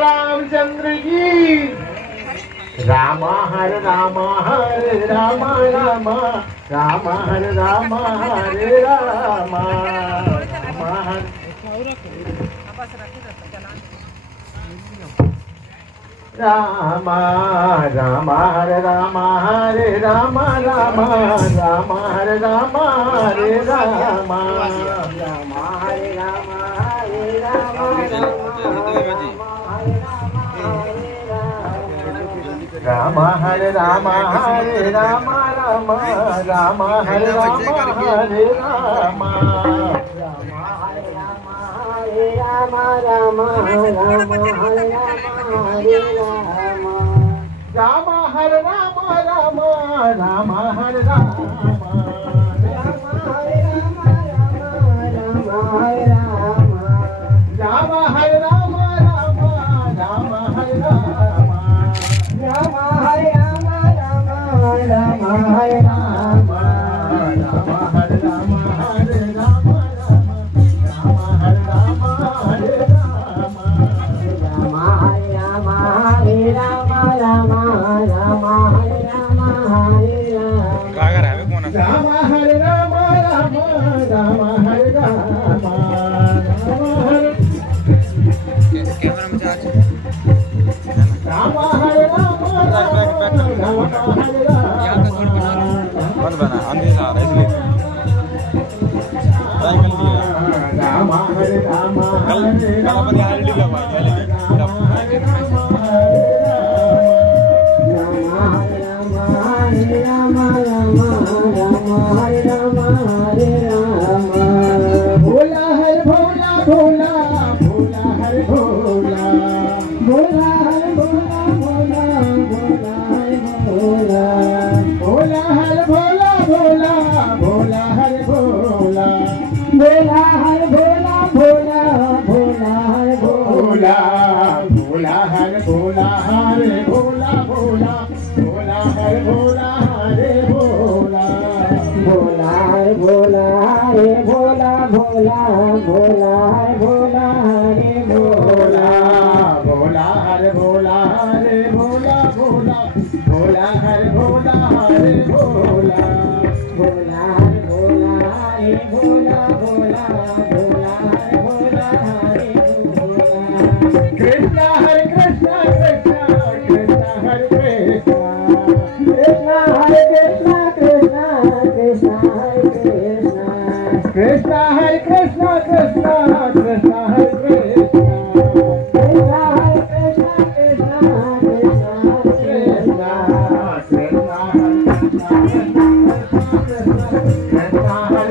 रामचंद्र की राम हरे राम हरे राम राम राम हरे राम हरे राम राम राम हरे राम हरे राम राम राम हरे राम हरे राम राम हरे राम हरे राम हरे राम हरे राम राम राम हरे राम हरे राम राम राम राम हरे राम हरे राम राम हरे राम राम राम हरे राम राम हरे राम राम राम हरे राम राम हरे राम राम राम हरे राम राम हरे राम हरे राम राम हरे राम हरे राम राम हरे राम हरे राम राम राम हरे राम हरे राम रागा है कौन है राम हरे राम राम राम हरे राम कैमरा में चार्ज राम हरे राम बंद बना अंधेरा आ रहा है इसलिए साइकिल दिया राम हरे राम कल अपन यहाँ एलईडी लगा भाई एलईडी भोला हर भोला भोला भोला हर भोला भोला हर भोला भोला भोला हर भोला भोला हर भोला भोला भोला हर भोला भोला हर भोला भोला भोला हर भोला भोला हर भोला हरे भोला भोला भोला हर भोला हरे भोला भोला हर भोला हरे भोला भोला भोला हर भोला हरे भोला भोला हर भोला हरे भोला भोला भोला हर भोला हरे भोला भोला हर भोला हरे भोला भोला भोला हर भोला हरे भोला कृष्ण हरे कृष्ण कृष्ण कृष्ण हरे कृष्ण कृष्ण हरे कृष्ण कृष्ण कृष्ण हरे कृष्ण कृष्ण हरे कृष्ण कृष्ण कृष्ण हरे कृष्ण कृष्ण हरे कृष्ण कृष्ण कृष्ण हरे कृष्ण कृष्ण हरे कृष्ण कृष्ण हरे